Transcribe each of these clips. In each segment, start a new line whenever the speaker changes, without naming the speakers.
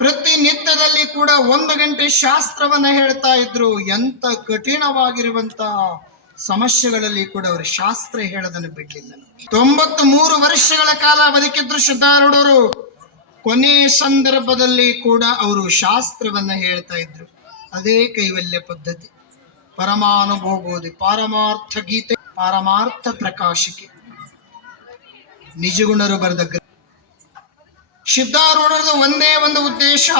ಪ್ರತಿನಿತ್ಯದಲ್ಲಿ ಕೂಡ ಒಂದು ಗಂಟೆ ಶಾಸ್ತ್ರವನ್ನ ಹೇಳ್ತಾ ಇದ್ರು. ಎಂತ ಕಠಿಣವಾಗಿರುವಂತಹ ಸಮಸ್ಯೆಗಳಲ್ಲಿ ಕೂಡ ಅವರು ಶಾಸ್ತ್ರ ಹೇಳದನ್ನು ಬಿಡಲಿಲ್ಲ. ತೊಂಬತ್ತು ಮೂರು ವರ್ಷಗಳ ಕಾಲ ಬದುಕಿದ್ರು ಶುದ್ಧಾರೂಢರು. ಕೊನೆಯ ಸಂದರ್ಭದಲ್ಲಿ ಕೂಡ ಅವರು ಶಾಸ್ತ್ರವನ್ನ ಹೇಳ್ತಾ ಇದ್ರು. ಅದೇ ಕೈವಲ್ಯ ಪದ್ಧತಿ. ಪರಮಾನುಭೋಗೋದಿ, ಪಾರಮಾರ್ಥ ಗೀತೆ, ಪಾರಮಾರ್ಥ ಪ್ರಕಾಶಿಕೆ. ನಿಜಗುಣರು ಬರೆದ. ಸಿದ್ಧಾರೂಢರದು ಒಂದೇ ಒಂದು ಉದ್ದೇಶ,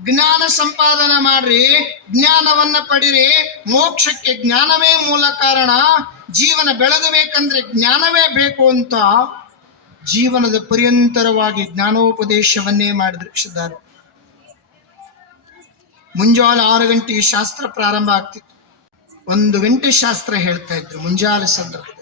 ಜ್ಞಾನ ಸಂಪಾದನೆ ಮಾಡ್ರಿ, ಜ್ಞಾನವನ್ನ ಪಡಿರಿ. ಮೋಕ್ಷಕ್ಕೆ ಜ್ಞಾನವೇ ಮೂಲ ಕಾರಣ. ಜೀವನ ಬೆಳಗಬೇಕಂದ್ರೆ ಜ್ಞಾನವೇ ಬೇಕು ಅಂತ ಜೀವನದ ಪರ್ಯಂತರವಾಗಿ ಜ್ಞಾನೋಪದೇಶವನ್ನೇ ಮಾಡಿದ್ರು ಸಿದ್ಧಾರು ಮುಂಜಾನೆ ಆರು ಗಂಟೆ ಶಾಸ್ತ್ರ ಪ್ರಾರಂಭ ಆಗ್ತಿತ್ತು. ಒಂದು ಗಂಟೆ ಶಾಸ್ತ್ರ ಹೇಳ್ತಾ ಇದ್ರು, ಮುಂಜಾನೆ ಸಂದರ್ಭದಲ್ಲಿ.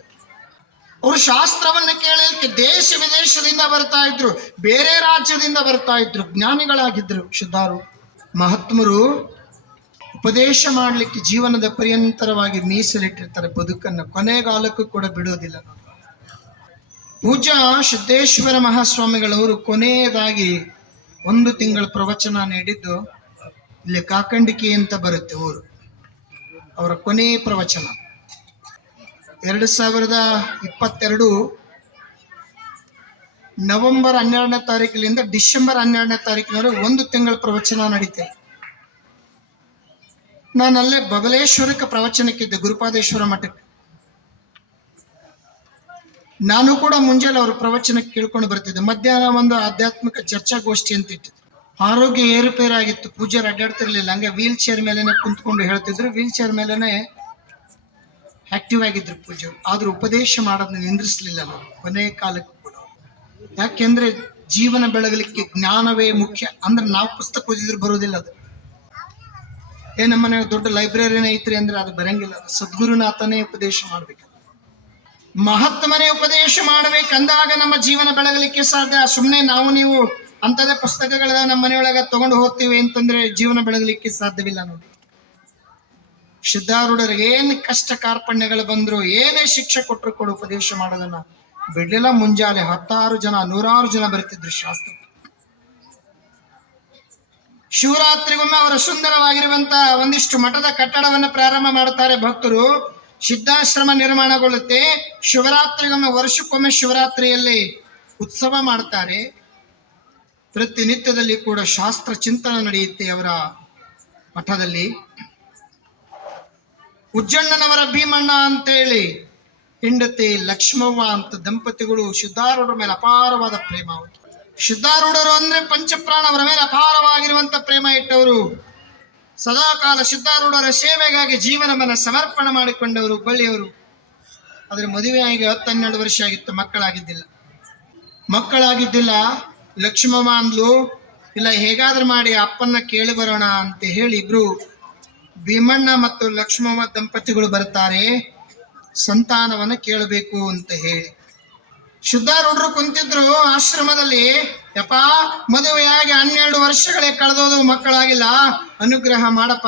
ಅವರು ಶಾಸ್ತ್ರವನ್ನ ಕೇಳಲಿಕ್ಕೆ ದೇಶ ವಿದೇಶದಿಂದ ಬರ್ತಾ ಇದ್ರು, ಬೇರೆ ರಾಜ್ಯದಿಂದ ಬರ್ತಾ ಇದ್ರು ಜ್ಞಾನಿಗಳಾಗಿದ್ರು ಶುದ್ಧಾರು ಮಹಾತ್ಮರು ಉಪದೇಶ ಮಾಡಲಿಕ್ಕೆ ಜೀವನದ ಪರ್ಯಂತರವಾಗಿ ಮೀಸಲಿಟ್ಟಿರ್ತಾರೆ. ಬದುಕನ್ನು ಕೊನೆಗಾಲಕ್ಕೂ ಕೂಡ ಬಿಡೋದಿಲ್ಲ. ಪೂಜಾ ಸಿದ್ದೇಶ್ವರ ಮಹಾಸ್ವಾಮಿಗಳವರು ಕೊನೆಯದಾಗಿ ಒಂದು ತಿಂಗಳ ಪ್ರವಚನ ನೀಡಿದ್ದು, ಇಲ್ಲಿ ಕಾಕಂಡಿಕೆ ಅಂತ ಬರುತ್ತೆ ಊರು. ಅವರ ಕೊನೆಯ ಪ್ರವಚನ. ಎರಡು ಸಾವಿರದ ಇಪ್ಪತ್ತೆರಡು ನವೆಂಬರ್ ಹನ್ನೆರಡನೇ ತಾರೀಕಿನಿಂದ ಡಿಸೆಂಬರ್ ಹನ್ನೆರಡನೇ ತಾರೀಕಿನವರೆಗೆ ಒಂದು ತಿಂಗಳ ಪ್ರವಚನ ನಡೀತೆ. ನಾನು ಅಲ್ಲೇ ಬಬಲೇಶ್ವರಕ್ಕೆ ಪ್ರವಚನಕ್ಕಿದ್ದೆ ಗುರುಪಾದೇಶ್ವರ ಮಠಕ್ಕೆ. ನಾನು ಕೂಡ ಮುಂಜಾನೆ ಅವ್ರ ಪ್ರವಚನಕ್ಕೆ ಕೇಳ್ಕೊಂಡು ಬರ್ತಿದ್ದೆ. ಮಧ್ಯಾಹ್ನ ಒಂದು ಆಧ್ಯಾತ್ಮಿಕ ಚರ್ಚಾಗೋಷ್ಠಿ ಅಂತ ಇತ್ತು. ಆರೋಗ್ಯ ಏರುಪೇರಾಗಿತ್ತು. ಪೂಜೆ ಅಡ್ಡಾಡ್ತಿರ್ಲಿಲ್ಲ. ಹಂಗೆ ವೀಲ್ ಚೇರ್ ಮೇಲೆನೆ ಕುಂತ್ಕೊಂಡು ಹೇಳ್ತಿದ್ರು. ವೀಲ್ ಚೇರ್ ಮೇಲೆನೆ ಆಕ್ಟಿವ್ ಆಗಿದ್ರು ಪೂಜೆ ಆದ್ರೂ ಉಪದೇಶ ಮಾಡೋದನ್ನ ನಿಂದ್ರಿಸಲಿಲ್ಲ ನಾವು ಕೊನೆಯ ಕಾಲಕ್ಕೂ ಕೂಡ ಯಾಕೆಂದ್ರೆ ಜೀವನ ಬೆಳಗಲಿಕ್ಕೆ ಜ್ಞಾನವೇ ಮುಖ್ಯ. ಅಂದ್ರೆ ನಾವು ಪುಸ್ತಕ ಓದಿದ್ರು ಬರೋದಿಲ್ಲ ಅದು. ಏ ನಮ್ಮನೆ ದೊಡ್ಡ ಲೈಬ್ರರಿನ ಐತ್ರಿ ಅಂದ್ರೆ ಅದು ಬರಂಗಿಲ್ಲ. ಸದ್ಗುರುನಾಥನೇ ಉಪದೇಶ ಮಾಡ್ಬೇಕು. ಮಹತ್ಮನೇ ಉಪದೇಶ ಮಾಡ್ಬೇಕಂದಾಗ ನಮ್ಮ ಜೀವನ ಬೆಳಗಲಿಕ್ಕೆ ಸಾಧ್ಯ. ಸುಮ್ಮನೆ ನಾವು ನೀವು ಅಂಥದೇ ಪುಸ್ತಕಗಳ ನಮ್ಮ ಮನೆಯೊಳಗ ತಗೊಂಡು ಹೋಗ್ತೀವಿ ಅಂತಂದ್ರೆ ಜೀವನ ಬೆಳಗಲಿಕ್ಕೆ ಸಾಧ್ಯವಿಲ್ಲ ನೋಡಿ. ಸಿದ್ಧಾರೂಢರಿಗೆ ಏನು ಕಷ್ಟ ಕಾರ್ಪಣ್ಯಗಳು ಬಂದ್ರು ಏನೇ ಶಿಕ್ಷೆ ಕೊಟ್ಟರು ಕೂಡ ಉಪದೇಶ ಮಾಡೋದನ್ನ ಬಿಡ್ಲಿಲ್ಲ. ಮುಂಜಾನೆ ಹತ್ತಾರು ಜನ, ನೂರಾರು ಜನ ಬರ್ತಿದ್ರು ಶಾಸ್ತ್ರ. ಶಿವರಾತ್ರಿಗೊಮ್ಮೆ ಅವರ ಸುಂದರವಾಗಿರುವಂತ ಒಂದಿಷ್ಟು ಮಠದ ಕಟ್ಟಡವನ್ನು ಪ್ರಾರಂಭ ಮಾಡುತ್ತಾರೆ ಭಕ್ತರು. ಸಿದ್ಧಾಶ್ರಮ ನಿರ್ಮಾಣಗೊಳ್ಳುತ್ತೆ. ಶಿವರಾತ್ರಿಗೊಮ್ಮೆ ವರ್ಷಕ್ಕೊಮ್ಮೆ ಶಿವರಾತ್ರಿಯಲ್ಲಿ ಉತ್ಸವ ಮಾಡ್ತಾರೆ. ಪ್ರತಿನಿತ್ಯದಲ್ಲಿ ಕೂಡ ಶಾಸ್ತ್ರ ಚಿಂತನೆ ನಡೆಯುತ್ತೆ ಅವರ ಮಠದಲ್ಲಿ. ಉಜ್ಜಣ್ಣನವರ ಭೀಮಣ್ಣ ಅಂತೇಳಿ. ಹೆಂಡತಿ ಲಕ್ಷ್ಮವ್ವ ಅಂತ ದಂಪತಿಗಳು ಶುದ್ಧಾರೂಢರ ಮೇಲೆ ಅಪಾರವಾದ ಪ್ರೇಮ ಅವರು ಶುದ್ಧಾರೂಢರು ಅಂದ್ರೆ ಪಂಚಪ್ರಾಣ ಅವರ ಮೇಲೆ ಅಪಾರವಾಗಿರುವಂತ ಪ್ರೇಮ ಇಟ್ಟವರು. ಸದಾಕಾಲ ಶುದ್ಧಾರೂಢರ ಸೇವೆಗಾಗಿ ಜೀವನವನ್ನು ಸಮರ್ಪಣೆ ಮಾಡಿಕೊಂಡವರು ಬಳ್ಳಿಯವರು. ಆದ್ರೆ ಮದುವೆಯಾಗಿ ಹತ್ತು ಹನ್ನೆರಡು ವರ್ಷ ಆಗಿತ್ತು, ಮಕ್ಕಳಾಗಿದ್ದಿಲ್ಲ. ಮಕ್ಕಳಾಗಿದ್ದಿಲ್ಲ ಲಕ್ಷ್ಮಮ್ಮ ಅಂದ್ಲು, ಇಲ್ಲ, ಹೇಗಾದ್ರೂ ಮಾಡಿ, ಅಪ್ಪನ್ನ ಕೇಳಿ ಬರೋಣ ಅಂತ ಹೇಳಿ ಇಬ್ರು ಭೀಮಣ್ಣ ಮತ್ತು ಲಕ್ಷ್ಮಮ್ಮ ದಂಪತಿಗಳು ಬರ್ತಾರೆ ಸಂತಾನವನ್ನ ಕೇಳಬೇಕು ಅಂತ ಹೇಳಿ. ಶುದ್ಧಾರೂಢರು ಕುಂತಿದ್ರು ಆಶ್ರಮದಲ್ಲಿ. ಯಪ್ಪ, ಮದುವೆಯಾಗಿ ಹನ್ನೆರಡು ವರ್ಷಗಳೇ ಕಳೆದೋದು ಮಕ್ಕಳಾಗಿಲ್ಲ. ಅನುಗ್ರಹ ಮಾಡಪ್ಪ.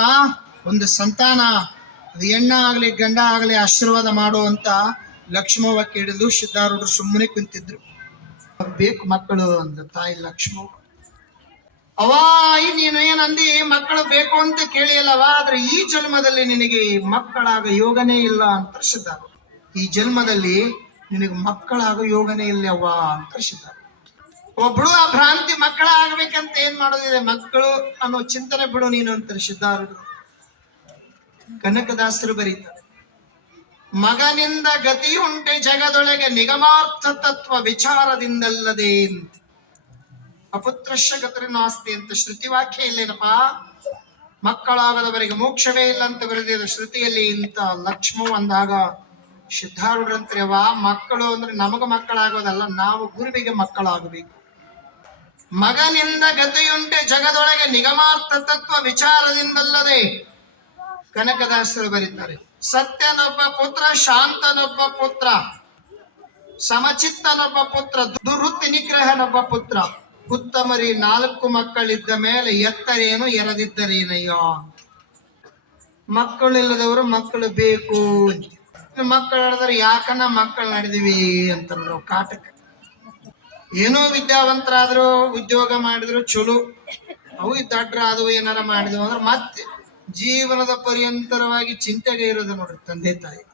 ಒಂದು ಸಂತಾನ. ಅದು ಹೆಣ್ಣ ಆಗ್ಲಿ, ಗಂಡ ಆಗ್ಲಿ ಆಶೀರ್ವಾದ ಮಾಡು ಅಂತ ಲಕ್ಷ್ಮವ್ವ ಕೇಳಿದ್ಲು. ಶುದ್ಧಾರೂಢರು ಸುಮ್ಮನೆ ಕುಂತಿದ್ರು. ಬೇಕು ಮಕ್ಕಳು ಅಂದ ತಾಯಿ ಲಕ್ಷ್ಮವ್ವ. ಅವಾ ನೀನು ಮಕ್ಕಳು ಬೇಕು ಅಂತ ಕೇಳಿಯಲ್ಲವ? ಆದ್ರೆ ಈ ಜನ್ಮದಲ್ಲಿ ನಿನಗೆ ಮಕ್ಕಳಾಗ ಯೋಗನೇ ಇಲ್ಲ ಅಂತ ಸಿದ್ಧಾರು ಈ ಜನ್ಮದಲ್ಲಿ ನಿನಗೆ ಮಕ್ಕಳಾಗ ಯೋಗನೇ ಇಲ್ಲವ್ವ ಅಂತ ಸಿದ್ಧ ಒಬ್ಳು ಆ ಭ್ರಾಂತಿ ಮಕ್ಕಳ ಆಗ್ಬೇಕಂತ ಏನ್ ಮಾಡೋದಿದೆ? ಮಕ್ಕಳು ಅನ್ನೋ ಚಿಂತನೆ ಬಿಡು ನೀನು ಅಂತ ಸಿದ್ಧಾರೂಢರು ಕನಕದಾಸರು ಬರೀತಾರೆ. ಮಗನಿಂದ ಗತಿ ಉಂಟೆ ಜಗದೊಳಗೆ ನಿಗಮಾರ್ಥ ತತ್ವ ವಿಚಾರದಿಂದಲ್ಲದೆ ಅಂತ. ಅಪುತ್ರಶ್ಯ ಗತರ ನಾಸ್ತಿ ಅಂತ ಶ್ರುತಿ ವಾಕ್ಯ ಇಲ್ಲೇನಪ್ಪ? ಮಕ್ಕಳಾಗದವರಿಗೆ ಮೋಕ್ಷವೇ ಇಲ್ಲ ಅಂತ ಬರೆದಿದೆ ಶ್ರುತಿಯಲ್ಲಿ ಇಂತ ಲಕ್ಷ್ಮೋ ಅಂದಾಗ ಸಿದ್ಧಾರೂಢಂತ್ರೆವ ಮಕ್ಕಳು ಅಂದ್ರೆ ನಮಗ ಮಕ್ಕಳಾಗೋದಲ್ಲ, ನಾವು ಗುರುವಿಗೆ ಮಕ್ಕಳಾಗಬೇಕು. ಮಗನಿಂದ ಗತಿಯುಂಟೆ ಜಗದೊಳಗೆ ನಿಗಮಾರ್ಥ ತತ್ವ ವಿಚಾರದಿಂದಲ್ಲದೆ, ಕನಕದಾಸರು ಬರೀತಾರೆ. ಸತ್ಯನೊಬ್ಬ ಪುತ್ರ, ಶಾಂತನೊಬ್ಬ ಪುತ್ರ, ಸಮಚಿತ್ತನೊಬ್ಬ ಪುತ್ರ, ದುರ್ವೃತ್ತಿ ನಿಗ್ರಹನೊಬ್ಬ ಪುತ್ರ. ಉತ್ತಮರಿ ನಾಲ್ಕು ಮಕ್ಕಳಿದ್ದ ಮೇಲೆ ಎತ್ತರೇನು ಎರದಿದ್ದರೇನಯ್ಯೋ? ಮಕ್ಕಳಿಲ್ಲದವರು ಮಕ್ಕಳು ಬೇಕು. ಮಕ್ಕಳು ಹೇಳಿದ್ರೆ ಯಾಕನ್ನ ಮಕ್ಕಳು ನಡೆದಿವಿ ಅಂತಂದ್ರು ಕಾಟಕ. ಏನೋ ವಿದ್ಯಾವಂತರಾದ್ರು, ಉದ್ಯೋಗ ಮಾಡಿದ್ರು, ಚಲೋ. ಅವು ದಡ್ರ ಅದು ಏನಾರ ಮಾಡಿದ್ವು ಅಂದ್ರೆ ಮತ್ತೆ ಜೀವನದ ಪರ್ಯಂತರವಾಗಿ ಚಿಂತೆಗೆ ಇರೋದು ನೋಡ್ರಿ ತಂದೆ ತಾಯಿ.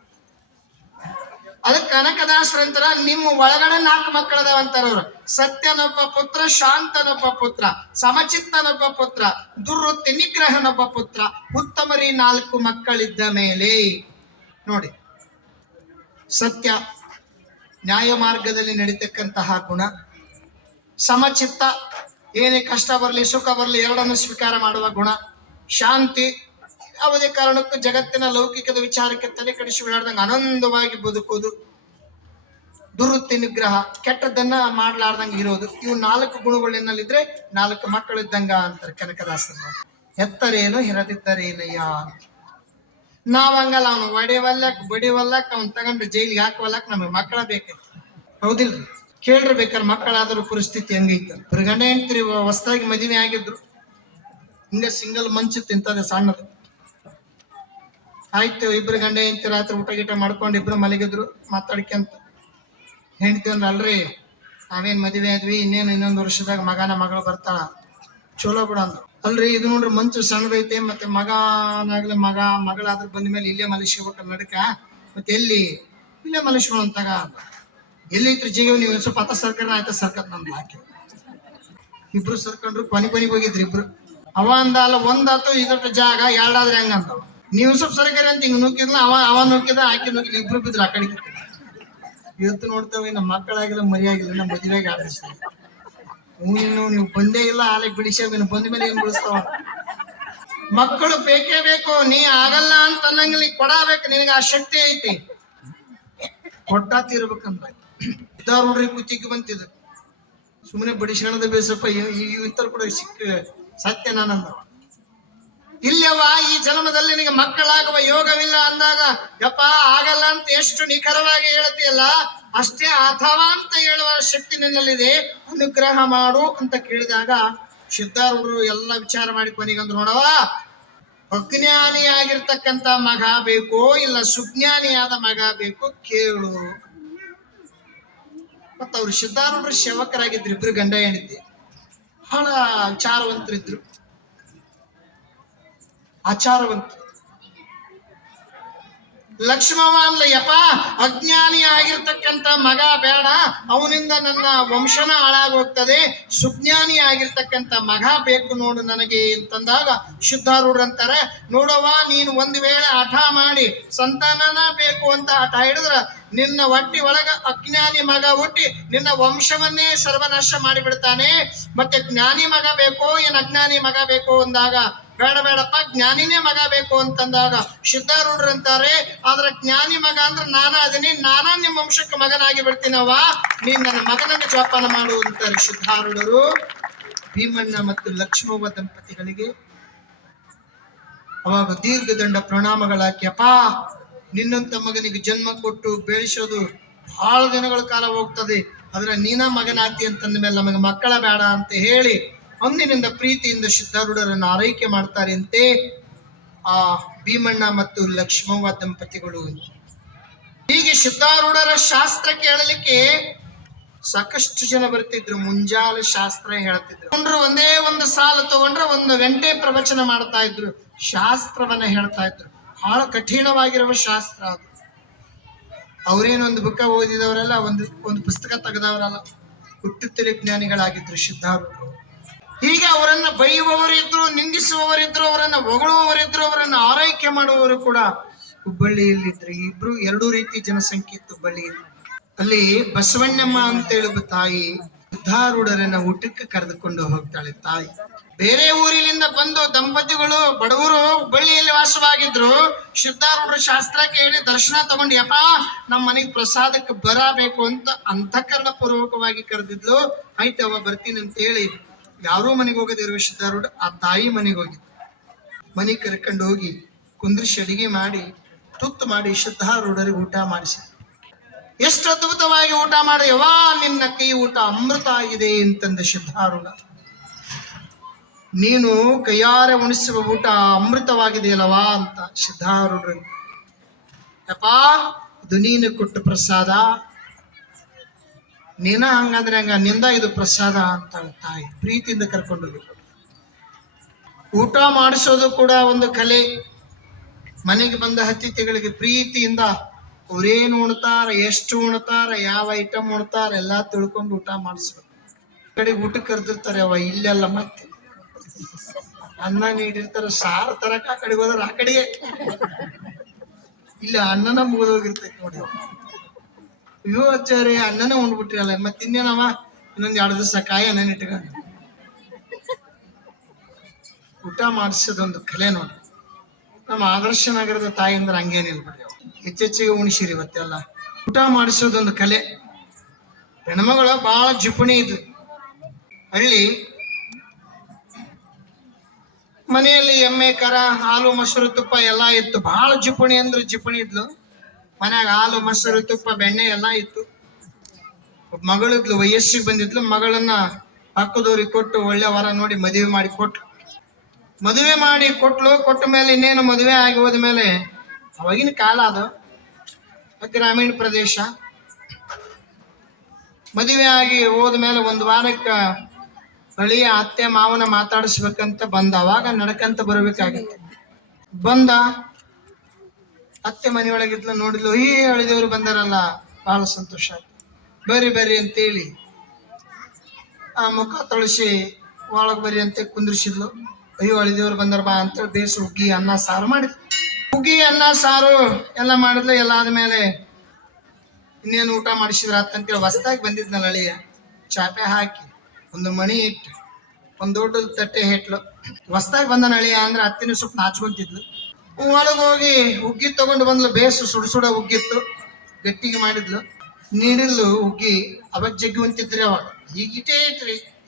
ಅದಕ್ಕೆ ಕನಕದಾಸರಂತರ ನಿಮ್ಮ ಒಳಗಡೆ ನಾಲ್ಕು ಮಕ್ಕಳದಾವ ಅಂತಾರವ್ರು ಸತ್ಯನೊಬ್ಬ ಪುತ್ರ, ಶಾಂತನೊಬ್ಬ ಪುತ್ರ, ಸಮಚಿತ್ತನೊಬ್ಬ ಪುತ್ರ, ದುರ್ವೃತ್ತಿ ನಿಗ್ರಹನೊಬ್ಬ ಪುತ್ರ, ಉತ್ತಮರಿ ನಾಲ್ಕು ಮಕ್ಕಳಿದ್ದ ಮೇಲೆ. ನೋಡಿ, ಸತ್ಯ ನ್ಯಾಯ ಮಾರ್ಗದಲ್ಲಿ ನಡೀತಕ್ಕಂತಹ ಗುಣ. ಸಮಚಿತ್ತ, ಏನೇ ಕಷ್ಟ ಬರಲಿ ಸುಖ ಬರಲಿ ಎರಡನ್ನು ಸ್ವೀಕಾರ ಮಾಡುವ ಗುಣ. ಶಾಂತಿ ಯಾವುದೇ ಕಾರಣಕ್ಕೂ ಜಗತ್ತಿನ ಲೌಕಿಕದ ವಿಚಾರಕ್ಕೆ ತಲೆ ಕಡಿಸಿ ಬಿಡಾರ್ದಂಗೆ ಆನಂದವಾಗಿ ಬದುಕೋದು, ದುರುತ್ತಿ ನಿಗ್ರಹ, ಕೆಟ್ಟದ್ದನ್ನ ಮಾಡ್ಲಾರ್ದಂಗೆ ಇರೋದು. ಇವು ನಾಲ್ಕು ಗುಣಗಳಿನಲ್ಲಿದ್ರೆ ನಾಲ್ಕು ನಾಲ್ಕು ಮಕ್ಕಳಿದ್ದಂಗ ಅಂತಾರೆ ಹಿರದಿದ್ದರೇನಯ್ಯ ಅಂತ ನಾವ್ ಹಂಗಲ್ಲ ಅವನು, ಒಡೆವಲ್ಲಕ್, ಬಡಿವಲ್ಲಕ್, ಅವ್ನು ತಗೊಂಡು ಜೈಲಿಗೆ ಹಾಕವಲ್ಲಕ್ ನಮಗೆ ಮಕ್ಕಳ ಬೇಕು. ಹೌದಿಲ್ರಿ? ಕೇಳ್ರಿ ಬೇಕಾದ್ರೆ ಮಕ್ಕಳಾದ್ರೂ ಪರಿಸ್ಥಿತಿ ಹೆಂಗೈತೆ? ಗಂಡ ಹೆಂಡ್ತಿರಿ, ಹೊಸದಾಗಿ ಮದುವೆ ಆಗಿದ್ರು. ಹಿಂಗ ಸಿಂಗಲ್ ಮಂಚು ತಿಂತದೆ ಸಣ್ಣದು. ಆಯ್ತು, ಇಬ್ರು ಗಂಡ ಹೆಂಡತಿ ರಾತ್ರಿ ಊಟ ಗೀಟ ಮಾಡ್ಕೊಂಡು ಇಬ್ರು ಮಲಗಿದ್ರು, ಮಾತಾಡ್ಕೊಂತ. ಹೆಂಡತಿ ಅಂದ್ರೆ ಅಲ್ರಿ, ನಾವೇನ್ ಮದುವೆ ಆದ್ವಿ, ಇನ್ನೇನು ಇನ್ನೊಂದು ವರ್ಷದಾಗ ಮಗನ ಮಗಳು ಬರ್ತಾಳ. ಚಲೋ ಬಿಡ ಅಂದ್ರು. ಅಲ್ರಿ, ಇದು ನೋಡ್ರಿ ಮಂಚು ಸಣ್ಣದೈತೆ, ಮತ್ತೆ ಮಗನಾಗ್ಲಿ ಮಗ, ಮಗಳಾದ್ರ ಬಂದ ಮೇಲೆ ಇಲ್ಲೇ ಮಲಗಿಸ್ಕೋಬೇಕಲ್ಲ ನಡಕ, ಮತ್ತೆ ಎಲ್ಲಿ? ಇಲ್ಲೇ ಮಲಗಿಸ್ಕೊಳ್ಳೋಂತಾಗ ಎಲ್ಲಿ ಇದ್ರ ಜೀವ, ನೀವು ಸ್ವಲ್ಪ ಹತ್ತ ಸರ್ಕಾರ ಆಯ್ತಾ ಸರ್ಕಾರ ನಮ್ದು ಹಾಕಿ ಇಬ್ರು ಸರ್ಕೊಂಡ್ರು, ಕೊನೆ ಕೊನೆಗೆ ಹೋಗಿದ್ರಿ ಇಬ್ರು. ಅವ ಅಂದಲ್ಲ ಒಂದಾತು ಇದೊಟ್ಟು ಜಾಗ, ಎರಡಾದ್ರೆ ಹೆಂಗ ನೀವು ಸ್ವಲ್ಪ ಸರ್ಕಾರ ಅಂತ ಹಿಂಗ್ ನುಗ್ಗಿದ್ಲ ಅವ ಅವ ನುಗ್ಗಿದ, ಆಕಿ ಇಬ್ರು ಬಿದ್ರು ಆ ಕಡೆ ಇವತ್ತು ನೋಡ್ತೇವೆ, ನಮ್ಮ ಮಕ್ಕಳಾಗಿಲ್ಲ, ಮರಿಯಾಗಿಲ್ಲ, ನಮ್ಮ ಮದುವೆಗೆ ಆಡಿಸ್ತೀವಿ ಇನ್ನು ನೀವು ಬಂದೇ ಇಲ್ಲ, ಆಲೆ ಬಿಡಿಸ್ಯಾವ ಬಂದ ಮೇಲೆ ಏನ್ ಬಿಡಿಸ್ತಾವ ಮಕ್ಕಳು ಬೇಕೇ ಬೇಕು, ನೀ ಆಗಲ್ಲ ಅಂತ ಅನ್ನಂಗಿಲ್ಲ ಕೊಡಬೇಕು, ನಿನಗೆ ಆ ಶಕ್ತಿ ಐತಿ. ಕೊಟ್ಟ ತೀರ್ಬೇಕಂತ. ಇದ್ದಾರ ನೋಡ್ರಿ, ಕುತ್ತಿಗೆ ಬಂತಿದ್ರು ಸುಮ್ಮನೆ ಬಿಡಿಸಣದ ಬೇಸಪ್ಪ ಇಂತರ ಕೂಡ ಸಿಕ್ಕ ಸತ್ಯ ನಾನಂದವ. ಇಲ್ಲವ ಈ ಜನ್ಮದಲ್ಲಿ ನಿನಗೆ ಮಕ್ಕಳಾಗುವ ಯೋಗವಿಲ್ಲ ಅಂದಾಗ, ಯಪ್ಪ, ಆಗಲ್ಲ ಅಂತ ಎಷ್ಟು ನಿಖರವಾಗಿ ಹೇಳ್ತೀಯಲ್ಲ, ಅಷ್ಟೇ ಅಥವಾ ಅಂತ ಹೇಳುವ ಶಕ್ತಿ ನಿನ್ನಲ್ಲಿದೆ, ಅನುಗ್ರಹ ಮಾಡು ಅಂತ ಕೇಳಿದಾಗ ಸಿದ್ಧಾರೂಢರು ಎಲ್ಲ ವಿಚಾರ ಮಾಡಿ ಕೊನೆಗಂದ್ರು ನೋಡವ ಅಜ್ಞಾನಿಯಾಗಿರ್ತಕ್ಕಂಥ ಮಗ ಬೇಕೋ ಇಲ್ಲ ಸುಜ್ಞಾನಿಯಾದ ಮಗ ಬೇಕೋ ಕೇಳು. ಮತ್ತವ್ರು ಸಿದ್ಧಾರೂಢರು ಸೇವಕರಾಗಿದ್ರು, ಇಬ್ರು ಗಂಡ ಏನಿದ್ದೆ ಬಹಳ ವಿಚಾರವಂತರಿದ್ರು. ಆಚಾರವಂತ. ಲಕ್ಷ್ಮವ ಅನ್ಲ ಅಜ್ಞಾನಿ ಆಗಿರ್ತಕ್ಕಂಥ ಮಗ ಬೇಡ, ಅವನಿಂದ ನನ್ನ ವಂಶನ ಹಾಳಾಗೋಗ್ತದೆ ಸುಜ್ಞಾನಿ ಆಗಿರ್ತಕ್ಕಂಥ ಮಗ ಬೇಕು ನೋಡು ನನಗೆ ಅಂತಂದಾಗ ಶುದ್ಧಾರೂಢ ಅಂತಾರೆ, ನೋಡವ್ವ, ನೀನು ಒಂದು ವೇಳೆ ಹಠ ಮಾಡಿ ಸಂತಾನನ ಬೇಕು ಅಂತ ಹಠ ಹಿಡಿದ್ರ ನಿನ್ನ ಹೊಟ್ಟಿ ಒಳಗ ಅಜ್ಞಾನಿ ಮಗ ಹುಟ್ಟಿ ನಿನ್ನ ವಂಶವನ್ನೇ ಸರ್ವನಾಶ ಮಾಡಿಬಿಡ್ತಾನೆ. ಮತ್ತೆ ಜ್ಞಾನಿ ಮಗ ಬೇಕೋ, ಏನ್ ಅಜ್ಞಾನಿ ಮಗ ಬೇಕೋ ಅಂದಾಗ ಬೇಡ ಬೇಡಪ್ಪ, ಜ್ಞಾನಿನೇ ಮಗ ಬೇಕು ಅಂತಂದಾಗ ಅಂತಾರೆ ಆದ್ರೆ ಜ್ಞಾನಿ ಮಗ ಅಂದ್ರೆ ನಾನ ಅದೀನಿ, ನಾನಾ ನಿಮ್ಮ ವಂಶಕ್ಕೆ ಮಗನಾಗಿ ಬಿಡ್ತೀನವ್ವ. ನೀನ್ ನನ್ನ ಮಗನನ್ನು ಜೋಪಾನ ಮಾಡು ಅಂತಾರೆ ಭೀಮಣ್ಣ ಮತ್ತು ಲಕ್ಷ್ಮವ ದಂಪತಿಗಳಿಗೆ. ಅವಾಗ ದೀರ್ಘದಂಡ ದಂಡ ಪ್ರಣಾಮಗಳಾಕ್ಯಪ್ಪ ನಿನ್ನಂತ ಮಗನಿಗೆ ಜನ್ಮ ಕೊಟ್ಟು ಬೆಳೆಸೋದು ಬಹಳ ದಿನಗಳ ಕಾಲ ಹೋಗ್ತದೆ. ಆದ್ರೆ ನೀನ ಮಗನಾತಿ ಅಂತಂದ ಮೇಲೆ ನಮಗೆ ಮಕ್ಕಳ ಬೇಡ ಅಂತ ಹೇಳಿ ಅಂದಿನಿಂದ ಪ್ರೀತಿಯಿಂದ ಸಿದ್ಧಾರೂಢರನ್ನು ಆರೈಕೆ ಮಾಡ್ತಾರೆ ಅಂತೆ ಆ ಭೀಮಣ್ಣ ಮತ್ತು ಲಕ್ಷ್ಮವ್ವ ದಂಪತಿಗಳು. ಹೀಗೆ ಶುದ್ಧಾರೂಢರ ಶಾಸ್ತ್ರ ಕೇಳಲಿಕ್ಕೆ ಸಾಕಷ್ಟು ಜನ ಬರ್ತಿದ್ರು. ಮುಂಜಾಲ ಶಾಸ್ತ್ರ ಹೇಳ್ತಿದ್ರು. ಒಂದೇ ಒಂದು ಸಾಲ ತಗೊಂಡ್ರೆ ಒಂದು ಗಂಟೆ ಪ್ರವಚನ ಮಾಡ್ತಾ ಇದ್ರು. ಶಾಸ್ತ್ರವನ್ನ ಹೇಳ್ತಾ ಇದ್ರು. ಬಹಳ ಕಠಿಣವಾಗಿರುವ ಶಾಸ್ತ್ರ ಅದು. ಅವ್ರೇನೊಂದು ಬುಕ್ಕ ಓದಿದವರಲ್ಲ, ಒಂದು ಒಂದು ಪುಸ್ತಕ ತೆಗೆದವರಲ್ಲ. ಹುಟ್ಟುತ್ತಿರಿ ಜ್ಞಾನಿಗಳಾಗಿದ್ರು ಸಿದ್ಧಾರೂಢರು ಹೀಗೆ ಅವರನ್ನ ಬೈಯುವವರಿದ್ರು, ನಿಂದಿಸುವವರಿದ್ರು, ಅವರನ್ನ ಹೊಗಳುವವರಿದ್ರು, ಅವರನ್ನ ಆರೈಕೆ ಮಾಡುವವರು ಕೂಡ ಹುಬ್ಬಳ್ಳಿಯಲ್ಲಿದ್ರು. ಇಬ್ರು ಎರಡೂ ರೀತಿ ಜನಸಂಖ್ಯೆ ಇತ್ತು ಹುಬ್ಬಳ್ಳಿಯಲ್ಲಿ. ಅಲ್ಲಿ ಬಸವಣ್ಣಮ್ಮ ಅಂತ ಹೇಳುವ ತಾಯಿ ಸಿದ್ಧಾರೂಢರನ್ನ ಊಟಕ್ಕೆ ಕರೆದುಕೊಂಡು ಹೋಗ್ತಾಳೆ ತಾಯಿ. ಬೇರೆ ಊರಿನಿಂದ ಬಂದು ದಂಪತಿಗಳು ಬಡವರು ಹುಬ್ಬಳ್ಳಿಯಲ್ಲಿ ವಾಸವಾಗಿದ್ರು, ಶುದ್ಧಾರೂಢ ಶಾಸ್ತ್ರ ಕೇಳಿ ದರ್ಶನ ತಗೊಂಡು, ಯಪ್ಪ ನಮ್ಮ ಮನೆಗೆ ಪ್ರಸಾದಕ್ಕೆ ಬರಬೇಕು ಅಂತ ಅಂತಃಕರಣ ಪೂರ್ವಕವಾಗಿ ಕರೆದಿದ್ಲು. ಆಯ್ತವ ಬರ್ತೀನಿ ಅಂತ ಹೇಳಿ ಯಾರೋ ಮನೆಗೆ ಹೋಗದಿರುವ ಸಿದ್ಧಾರೂಢ ಆ ತಾಯಿ ಮನೆಗೆ ಹೋಗಿದ್ದು. ಮನೆ ಕರ್ಕೊಂಡು ಹೋಗಿ ಕುಂದ್ರಿಸಿ ಅಡಿಗೆ ಮಾಡಿ, ತುತ್ತು ಮಾಡಿ ಸಿದ್ಧಾರೂಢರಿಗೆ ಊಟ ಮಾಡಿಸಿ ಎಷ್ಟು ಅದ್ಭುತವಾಗಿ ಊಟ ಮಾಡಿ ಯವಾ ನಿನ್ನ ಕೈ ಊಟ ಅಮೃತ ಆಗಿದೆ ಅಂತಂದ ಸಿದ್ಧಾರೂಢ ನೀನು ಕೈಯಾರೆ ಉಣಿಸುವ ಊಟ ಅಮೃತವಾಗಿದೆಯಲ್ಲವಾ ಅಂತ ಸಿದ್ಧಾರೂಢ ಯಪ್ಪ, ಇದು ನೀನು ಕೊಟ್ಟ ಪ್ರಸಾದ. ನೀನ ಹಂಗಂದ್ರೆ ಹಂಗ? ನಿಂದ ಇದು ಪ್ರಸಾದ ಅಂತ ತಾಯಿ ಪ್ರೀತಿಯಿಂದ ಕರ್ಕೊಂಡು ಊಟ ಮಾಡಿಸೋದು ಕೂಡ ಒಂದು ಕಲೆ. ಮನೆಗೆ ಬಂದ ಅತಿಥಿಗಳಿಗೆ ಪ್ರೀತಿಯಿಂದ ಅವ್ರೇನು ಉಣ್ತಾರ, ಎಷ್ಟು ಉಣ್ತಾರ, ಯಾವ ಐಟಮ್ ಉಣ್ತಾರ ಎಲ್ಲ ತಿಳ್ಕೊಂಡು ಊಟ ಮಾಡಿಸ್ಬೇಕು. ಕಡೆ ಊಟ ಕರೆದಿರ್ತಾರೆ ಅವ ಇಲ್ಲೆಲ್ಲ ಮತ್ತೆ. ಅನ್ನ ನೀಡಿರ್ತಾರ, ಸಾರು ತರಕ ಆ ಕಡೆಗೆ ಹೋದ್ರೆ ಆ ಕಡೆಗೆ. ಇಲ್ಲ ಅನ್ನನ ಮುಗಿದೋಗಿರ್ತೈತಿ ನೋಡಿ. ಅಯ್ಯೋ ಅಚ್ಚಾರಿ ಅನ್ನನ ಉಂಡ್ಬಿಟ್ರಲ್ಲ ಮತ್ತೆ ಇನ್ನೇನವ? ಇನ್ನೊಂದ್ ಎರಡು ದಿವಸ ಕಾಯಿ ಅನ್ನ ಇಟ್ಕೊಂಡು ಊಟ ಮಾಡಿಸೋದೊಂದು ಕಲೆ ನೋಡಿ. ನಮ್ಮ ಆದರ್ಶ ನಗರದ ತಾಯಿಂದ್ರ ಹಂಗೇನಿಲ್ಲ ಬಿಡ್ರಿ ಅವ್ರು. ಹೆಚ್ಚೆಚ್ಚಿಗೆ ಉಣಿಸಿರಿ ಇವತ್ತೆಲ್ಲ. ಊಟ ಮಾಡಿಸೋದೊಂದು ಕಲೆ. ಹೆಣ್ಮಗಳು ಬಹಳ ಜಿಪುಣಿ ಇದು. ಹಳ್ಳಿ ಮನೆಯಲ್ಲಿ ಎಮ್ಮೆ, ಕರ, ಹಾಲು, ಮೊಸರು, ತುಪ್ಪ ಎಲ್ಲ ಇತ್ತು. ಬಹಳ ಜಿಪುಣಿ ಅಂದ್ರೆ ಜಿಪುಣಿ ಇದ್ಲು. ಮನ್ಯಾಗ ಹಾಲು, ಮೊಸರು, ತುಪ್ಪ, ಬೆಣ್ಣೆ ಎಲ್ಲ ಇತ್ತು. ಮಗಳಿದ್ಲು, ವಯಸ್ಸಿಗೆ ಬಂದಿದ್ಲು, ಮಗಳನ್ನ ಪಕ್ಕದವ್ರಿಗೆ ಕೊಟ್ಟು ಒಳ್ಳೆ ವರ ನೋಡಿ ಮದುವೆ ಮಾಡಿ ಕೊಟ್ಟು ಮದುವೆ ಮಾಡಿ ಕೊಟ್ಲು, ಕೊಟ್ಟ ಮೇಲೆ ಇನ್ನೇನು ಮದುವೆ ಆಗಿ ಹೋದ ಮೇಲೆ ಅವಾಗಿನ ಕಾಲ ಅದು. ಗ್ರಾಮೀಣ ಪ್ರದೇಶ. ಮದುವೆ ಆಗಿ ಹೋದ ಮೇಲೆ ಒಂದು ವಾರಕ್ಕೆ ಬಳಿಯ ಅತ್ತೆ, ಮಾವನ ಮಾತಾಡಿಸ್ಬೇಕಂತ ಬಂದ. ಅವಾಗ ನಡ್ಕಂತ ಬರಬೇಕಾಗಿತ್ತು. ಬಂದ. ಅತ್ತೆ ಮನೆಯೊಳಗಿದ್ಲು ನೋಡಿದ್ಲು ಈ ಅಳಿದವರು ಬಂದಾರಲ್ಲ, ಬಹಳ ಸಂತೋಷ ಆಯ್ತು. ಬರ್ರಿ ಬರ್ರಿ ಅಂತೇಳಿ ಆ ಮುಖ ತೊಳಸಿ ಒಳಗೆ ಬರ್ರಿ ಅಂತ ಕುಂದ್ರಿಸಿದ್ಲು. ಅಯ್ಯೋ ಅಳಿದೇವ್ರು ಬಂದಾರ ಬಾ ಅಂತೇಳಿ ಬೇಸ್ ಹುಗ್ಗಿ, ಅನ್ನ, ಸಾರು ಮಾಡಿದ್ಲು. ಹುಗ್ಗಿ, ಅನ್ನ, ಸಾರು ಎಲ್ಲ ಮಾಡಿದ್ಲು, ಎಲ್ಲ ಆದ್ಮೇಲೆ ಇನ್ನೇನು ಊಟ ಮಾಡಿಸಿದ್ರ ಅಂತೇಳಿ ಹೊಸ್ದಾಗಿ ಬಂದಿದ್ನಲ್ಲ ಅಳಿಯ ಚಾಪೆ ಹಾಕಿ ಒಂದು ಮಣಿ ಇಟ್ಟು, ಒಂದು ದೊಡ್ಡ ತಟ್ಟೆ ಹೆಟ್ಲು. ಹೊಸ್ದಾಗಿ ಬಂದ ಅಳಿಯ ಅಂದ್ರೆ ಅತ್ತಿನ ಸ್ವಲ್ಪ ನಾಚ್ಕೊಂತಿದ್ಲು. ಒಳಗೆ ಹೋಗಿ ಹುಗ್ಗಿ ತಗೊಂಡು ಬಂದ್ಲು, ಬೇಸು ಸುಡ ಸುಡ ಉಗ್ಗಿತ್ತು. ಗಟ್ಟಿಗೆ ಮಾಡಿದ್ಲು. ನೀಡಿದ್ಲು ಹುಗ್ಗಿ ಅವಾಗ ಜಗ್ಗಿ ಹೊಂತಿದ್ರಿ ಅವಾಗ. ಈಗ ಇಟೇ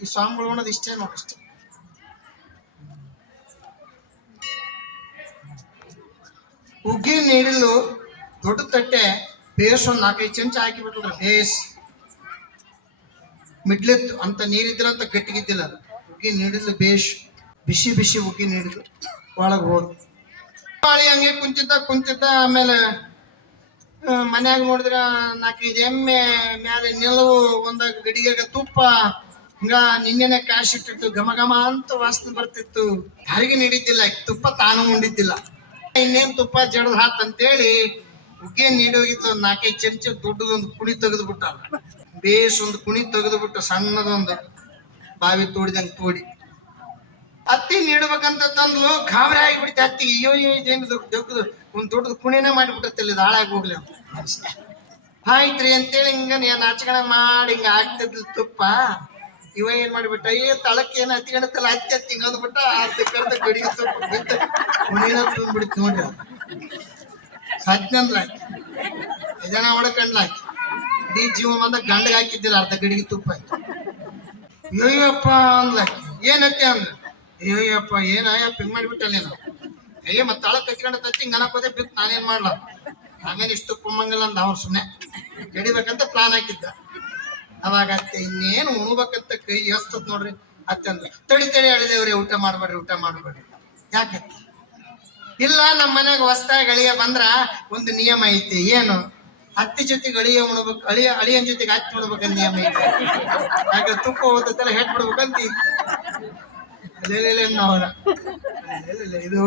ಈ ಸ್ವಾಮಿಗಳು ಉಣ್ಣೋದು ಇಷ್ಟೇ ನೋಡಿ ಅಷ್ಟೇ. ಹುಗ್ಗಿ ನೀಡಿದ್ಲು ದೊಡ್ಡ ತಟ್ಟೆ, ಬೇಸ್ ಒಂದು ನಾಲ್ಕೈದು ಚಮಚ ಹಾಕಿ ಬಿಟ್ರು ಬೇಸ್. ಮಿಡ್ಲಿತ್ತು. ಅಂತ ನೀರಿದ್ರಂತ ಗಟ್ಟಿಗಿದ್ದಿಲ್ಲ ಅದು. ಹುಗ್ಗಿ ನೀಡಿದ್ಲು ಬೇಷ್ ಬಿಸಿ ಬಿಸಿ ಹುಗ್ಗಿ ನೀಡಿದ್ಲು ಒಳಗೆ ಹೋದ್ ಬಾಳಿ ಹಂಗೆ ಕುಂತಿದ್ದ ಕುಂತಿದ್ದ, ಆಮೇಲೆ ಮನ್ಯಾಗ ನೋಡಿದ್ರ ನಾಲ್ಕೈದು ಎಮ್ಮೆ ಮ್ಯಾಲೆ ನಿಲುವು ಒಂದ ಗಡಿಗೆಗ ತುಪ್ಪ, ಹಿಂಗ ನಿನ್ನೆನೆ ಕಾಶಿಟ್ಟಿತ್ತು ಘಮ ಘಮ ಅಂತ ವಾಸನೆ ಬರ್ತಿತ್ತು. ಯಾರಿಗೆ ನೀಡಿದ್ದಿಲ್ಲ, ತುಪ್ಪ ತಾನು ಉಂಡಿದ್ದಿಲ್ಲ. ಇನ್ನೇನ್ ತುಪ್ಪ ಜಡದ್ ಹಾತ್ ಅಂತೇಳಿ, ಉಗ್ಗೆ ನೀಡೋಗಿತ್ತು ಒಂದ್ ನಾಲ್ಕೈದು ಚಮಚ ದೊಡ್ಡದೊಂದು ಕುಣಿ ತೆಗೆದು ಬಿಟ್ಟ ಬೇಸ್ ಒಂದು ಕುಣಿ ತೆಗೆದು ಬಿಟ್ಟು ಸಣ್ಣದೊಂದು ಬಾವಿ ತೋಡಿದಂಗೆ ತೋಡಿ. ಅತ್ತಿ ನೀಡ್ಬೇಕಂತ ತಂದು ಗಾಬರಿ ಆಗಿಬಿಡ್ತಿ ಅತ್ತಿ. ಅಯ್ಯೋ ಇದೇನು ದೊಡ್ಡದು. ಒಂದ್ ದೊಡ್ಡದು ಕುಣಿನೇ ಮಾಡಿಬಿಟ್ಟತ್ತಿಲ್ಲ ಇದು ಹಾಳಾಗಿ ಹೋಗ್ಲಿ ಆಯ್ತ್ರಿ ಅಂತೇಳಿ ಹಿಂಗ ನೀ ನಾಚಕಣ ಮಾಡಿ ಹಿಂಗ ಆಗ್ತಿದ್ಲು ತುಪ್ಪ. ಇವ ಏನ್ ಮಾಡಿಬಿಟ್ಟ? ಅಯ್ಯ ತಳಕ್ಕೆ ಏನ್ ಹತ್ತಿಗಣತ್ತಲ್ಲ ಹತ್ತಿ ಹತ್ತಿ ಹಿಂಗ ಅಂದ್ಬಿಟ್ಟ ಅರ್ಧ ಕರ್ದ ಗಡಿಗೆ ತುಪ್ಪ ಬಿಟ್ಟು ಕುಣಿನ ತುಂಬಿಡ್ತು ನೋಡ್ರಿ ಅದು ಸತ್ನಂದ್ಲ ಇದನ್ನ ಹೊಡ್ಕಂಡ್ಲ ಇಡೀ ಜೀವ ಬಂದ ಗಂಡಗೆ ಹಾಕಿದ್ದಿಲ್ಲ ಅರ್ಧ ಗಡಿಗೆ ತುಪ್ಪ ಅಯ್ಯಪ್ಪ ಅಂದ್ಲ ಏನತ್ತೆ ಅಂದ್ಲ? ಅಯ್ಯಪ್ಪ ಏನಯ್ಯಪ್ಪ ಪಿಂಗ್ ಮಾಡಿಬಿಟ್ಟಲ್ಲ ನೀನು? ಅಯ್ಯ, ಮತ್ತೆ ತಾಳ ಕಚ್ಕೊಂಡ ತತ್ತಿ ಹಿಂಗ ಅನ್ನಕೋದೆ ಬಿತ್ತು ನಾನೇನ್ ಮಾಡ್ಲ? ಆಮೇಲೆ ಇಷ್ಟು ಕುಮ್ಮಂಗಿಲ್ಲ ಅಂದ ಅವ್ರು ಸುಮ್ಮನೆ ಗಡಿಬೇಕಂತ ಪ್ಲಾನ್ ಹಾಕಿದ್ದ. ಅವಾಗ ಅತ್ತೆ ಇನ್ನೇನು ಉಣ್ಬೇಕಂತ ಕೈ ಎಸ್ತತ್ ನೋಡ್ರಿ. ಅತ್ತೆ ಅಂದ್ರೆ ತಡಿ ತಡಿ ಅಳಿದೇವ್ರಿ ಊಟ ಮಾಡ್ಬೇಡ್ರಿ ಊಟ ಮಾಡ್ಬೇಡ್ರಿ ಯಾಕತ್ತೆ ಇಲ್ಲ ನಮ್ಮ ಮನೆಗೆ ಹೊಸ್ತ ಗಳಿಯ ಬಂದ್ರ ಒಂದು ನಿಯಮ ಐತಿ. ಏನು? ಹತ್ತಿ ಜೊತೆಗೆ ಅಳಿಯ ಉಣ್ಬೇಕು, ಅಳಿಯ, ಅಳಿಯನ್ ಜೊತೆಗೆ ಹತ್ತಿ ಉಣ್ಬೇಕಂತ ನಿಯಮ ಐತಿ. ಹಾಗೆ ತುಪ್ಪ ಓದತ್ತೆಲ್ಲ ಹೆಟ್ ನಾವರ ಇದು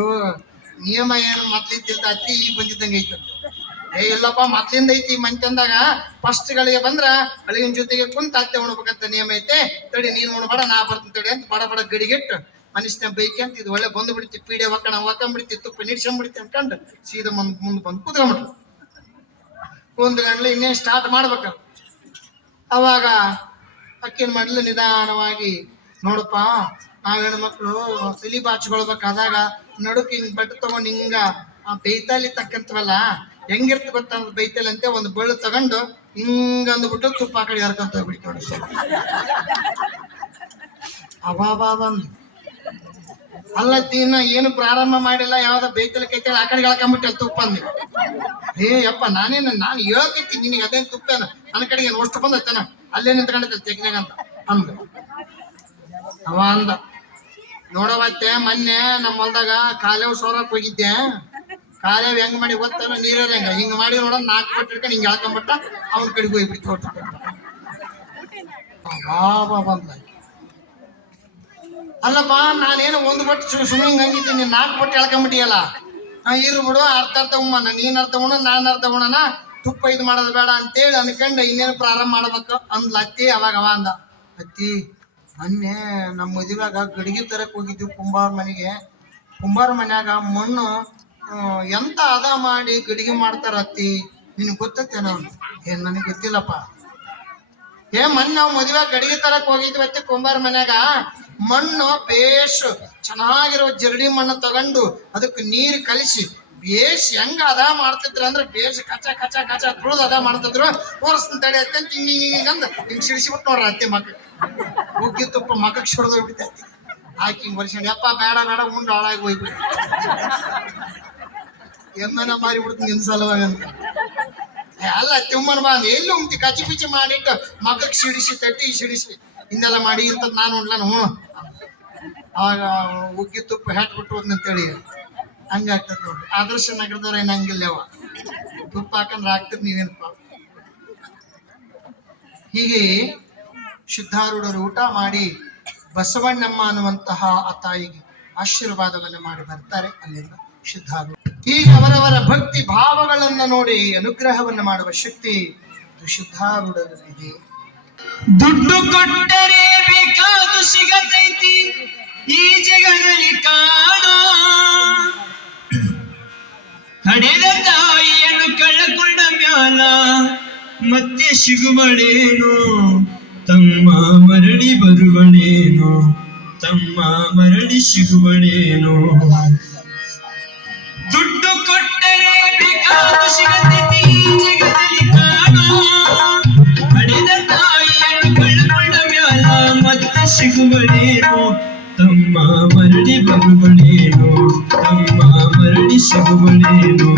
ನಿಯಮ ಏನು ಮೊದ್ಲಿದ್ದಿಲ್ಲ ಅತ್ತಿ ಈಗ ಬಂದಿದ್ದಂಗೆ ಐತಿ ಏ, ಇಲ್ಲಪ್ಪ, ಮೊದ್ಲಿಂದ ಐತಿ ಮಂಚಂದಾಗ ಫಸ್ಟ್ ಗಳಿಗೆ ಬಂದ್ರ ಅಳಿಯನ್ ಜೊತೆಗೆ ಕುಂತ ಅತ್ತೆ ಉಣ್ಬೇಕಂತ ನಿಯಮ ಐತೆ. ತಡಿ, ನೀನ್ ಉಣ್ಬೇಡ, ನಾ ಬರ್ತೀನಿ ತಡಿ ಅಂತ ಬಡ ಬಡ ಗಡಿಗಿಟ್ಟು ಮನುಷ್ಯನ ಬೈಕಿ ಅಂತ ಇದು ಒಳ್ಳೆ ಬಂದು ಬಿಡ್ತಿ, ಪೀಡೆ ಒಕ್ಕಣ ಒಕ್ಕಂಬಿಡ್ತಿ ತುಪ್ಪ ನಿಡ್ಸಂಬಿಡ್ತಿ ಅನ್ಕೊಂಡು ಸೀದಾ ಮುಂದ್ ಮುಂದೆ ಬಂದು ಕುದ್ಕೊಂಬಿಟ್ರು ಒಂದು ಗಂಟ್ಲೆ ಇನ್ನೇನು ಸ್ಟಾರ್ಟ್ ಮಾಡ್ಬೇಕ? ಅವಾಗ ಅಕ್ಕೇನ್ ಮಾಡ್ಲು ನಿಧಾನವಾಗಿ, ನೋಡಪ್ಪ ನಾವ್ ಹೆಣ್ಮಕ್ಳು ತಲಿ ಬಾಚ್ಕೊಳ್ಬೇಕಾದಾಗ ನಡುಕ್ ಹಿಂಗ್ ಬಟ್ಟೆ ತಗೊಂಡ್ ಹಿಂಗ ಆ ಬೈತಾಲಿ ತಕ್ಕಂತವಲ್ಲ, ಹೆಂಗಿರ್ತ ಗೊತ್ತ ಬೈತಾಲಿ ಅಂತ ಒಂದು ಬಳ್ಳು ತಗೊಂಡು ಹಿಂಗ ಅಂದ್ಬಿಟ್ಟು ತುಪ್ಪ ಆ ಕಡೆ ಹರ್ಕೊಂತ ಹೋಗ್ಬಿಟ್ಟು ಬಂದು. ಅಲ್ಲ ದಿನ ಏನು ಪ್ರಾರಂಭ ಮಾಡಿಲ್ಲ, ಯಾವ್ದ ಬೈತಲ್ ಕೈತಲ್ ಆ ಕಡೆ ಹೇಳ್ಕೊಂಬಿಟ್ಟೆ ತುಪ್ಪ ಅಂದ್ ಏ ಯಪ್ಪ, ನಾನೇನ, ನಾನು ಹೇಳ್ಕೈತಿ ನಿನಗೆ ಅದೇನ್ ತುಪ್ಪನ ನನ್ನ ಕಡೆಗೆ ಅಷ್ಟು ಬಂದ ಅಲ್ಲೇ ನಿಂತ್ಕೊಂಡಿದ್ದೆ ತೆಗ್ನಾಗ ಅಂತ ಅಂದ. ಅವ ಅಂದ. ನೋಡವತ್ತೆ, ಮೊನ್ನೆ ನಮ್ಮ ಹೊಲ್ದಾಗ ಕಾಲೇವ್ ಸೋರಕ್ ಹೋಗಿದ್ದೆ. ಕಾಲೇವ್ ಹೆಂಗ್ ಮಾಡಿ ಗೊತ್ತಲ್ಲ ನೀರ ಹೆಂಗ ಹಿಂಗ್ ಮಾಡಿ ನೋಡ ನಾಲ್ಕು ಹಿಡ್ಕೊಂಡು ಹಿಂಗ್ ಹಾಕೊಂಡ್ಬಿಟ್ಟ ಅವ್ನ ಕಡೆಗೆ ಹೋಗ್ಬಿಟ್ಟು ತೋಟ. ಬಂದ ಅಲ್ಲಪ್ಪ, ನಾನೇನು ಒಂದು ಬಟ್ಟು ಸು ಸ್ವಿಮ್ಮಿಂಗ್ ಹಂಗಿದ್ದೀನಿ. ನಾಲ್ಕು ಬಟ್ಟೆ ಎಳ್ಕೊಂಬಿಟ್ಟಿಯಲ್ಲ ಹಾಂ ಇರು ಬಿಡು ಅರ್ಥ ಅರ್ಥ ಉಮ್ಮನ. ನೀನ್ ಅರ್ಥ ಉಣ ನಾನು ಅರ್ಥ ಉಣನ ತುಪ್ಪ ಇದು ಮಾಡೋದು ಬೇಡ ಅಂತೇಳಿ ಅನ್ಕಂಡು ಇನ್ನೇನು ಪ್ರಾರಂಭ ಮಾಡ್ಬೇಕು ಅಂದ್ಲ ಅತ್ತಿ, ಅವಾಗ ಅವ ಅಂದ. ಅತ್ತಿ ಮೊನ್ನೆ ನಮ್ಮ ಮದುವೆಗ ಗಡಿಗೆ ತರಕ್ ಹೋಗಿದ್ವಿ ಕುಂಬಾರ ಮನೆಗೆ. ಕುಂಬಾರ ಮನ್ಯಾಗ ಮಣ್ಣು ಎಂತ ಅದ ಮಾಡಿ ಗಡಿಗೆ ಮಾಡ್ತಾರ ಅತ್ತಿ? ನಿನಗೆ ನಾನು? ಏನ್ ನನಗೆ ಗೊತ್ತಿಲ್ಲಪ್ಪ. ಏ ಮೊನ್ನೆ ನಾವು ಮದುವೆ ಗಡಿಗೆ ತರಕ್ ಹೋಗಿದ್ವಿ ಅತ್ತಿ ಕುಂಬಾರ ಮನ್ಯಾಗ. ಮಣ್ಣು ಬೇಷ್, ಚೆನ್ನಾಗಿರೋ ಜರಡಿ ಮಣ್ಣು ತಗೊಂಡು ಅದಕ್ಕೆ ನೀರು ಕಲಿಸಿ ಬೇಷ್ ಹೆಂಗ ಅದ ಮಾಡ್ತಿದ್ರ ಅಂದ್ರೆ ಬೇಷ್ ಕಚ ಕಚ ಕಚ ತುಳಿದ ಅದ ಮಾಡ್ತಿದ್ರು. ಓರ್ಸ್ನ ತಡೆ ಅತ್ತೆ ಅಂತ ಹಿಂಗ್ ಹಿಂಗ್ ಅಂದ್ ಹಿಂಗ್ ಸಿಡಿಸಿಬಿಟ್ಟು ನೋಡ್ರ ಅತ್ತೆ ಮಕ್ಕ ಉಗ್ಗಿ ತುಪ್ಪ ಮಗಕ್ ಸುಡ್ದು ಹೋಗ್ಬಿಟ್ಟೈತಿ ಆಕಿ ಹಿಂಗ್ ಬರ್ಸ್ಕೊಂಡು ಯಪ್ಪ ಬೇಡ ಬೇಡ, ಉಂಡು ಹಾಳಾಗಿ ಹೋಗ್ಬಿಟ್ಟು. ಎಮ್ಮನ ಮಾರಿ ಬಿಡ್ತೀನಿ ನಿನ್ ಸಲುವಾಗ ಅಂತ. ಅಲ್ಲ ತಿಮ್ಮನ ಅಂದ, ಎಲ್ಲಿ ಉಂಟಿ? ಕಚಿ ಪಿಚಿ ಮಾಡಿಟ್ಟು ಮಗಕ್ಕೆ ಸಿಡಿಸಿ, ತಟ್ಟಿ ಸಿಡಿಸಿ. ಹಿಂದೆಲ್ಲ ಮಾಡಿ ಇಂತ ನಾನು ಉಂಡ್ಲಾನು ಹ್ಞೂ ಆಗ ಉಗ್ಗಿ ತುಪ್ಪ ಹಾಕ್ಬಿಟ್ಟು ಅಂತೇಳಿ ಹಂಗಾಗ್ತದೆ ನೋಡ್ರಿ. ಆದರ್ಶ ನಗರದವ್ರ ಏನ್ ಹಂಗಿಲ್ಲ ಅವ. ತುಪ್ಪ ಹಾಕಂದ್ರೆ ಹಾಕ್ತಿರ್ ನೀವೇನಪ್ಪ ಹೀಗೆ ಸಿದ್ಧಾರೂಢರು ಊಟ ಮಾಡಿ ಬಸವಣ್ಣಮ್ಮ ಅನ್ನುವಂತಹ ಆ ತಾಯಿಗೆ ಆಶೀರ್ವಾದವನ್ನು ಮಾಡಿ ಬರ್ತಾರೆ ಅಲ್ಲಿಂದ ಶುದ್ಧಾರು ಈಗ ಅವರವರ ಭಕ್ತಿ ಭಾವಗಳನ್ನ ನೋಡಿ ಅನುಗ್ರಹವನ್ನು ಮಾಡುವ ಶಕ್ತಿ ಶುದ್ಧಾರೂಢರಲ್ಲಿದೆ. ದುಡ್ಡು ಕೊಟ್ಟರೆ ಬೇಕಾದು ಸಿಗತೈತಿ. ಈ ಜಗದಲ್ಲಿ ಕಾಣೋ ಹಡೆದ ತಾಯಿಯನ್ನು ಕಳಕೊಂಡ ಮ್ಯಾಲ ಮತ್ತೆ ಸಿಗುವಳೇನೋ ತಮ್ಮ ಮರಳಿ ಬರುವಳೇನೋ ತಮ್ಮ ಮರಳಿ ಸಿಗುವಳೇನೋ అమ్మ మరడి బొమ్మలేను అమ్మ మరడి శబులేను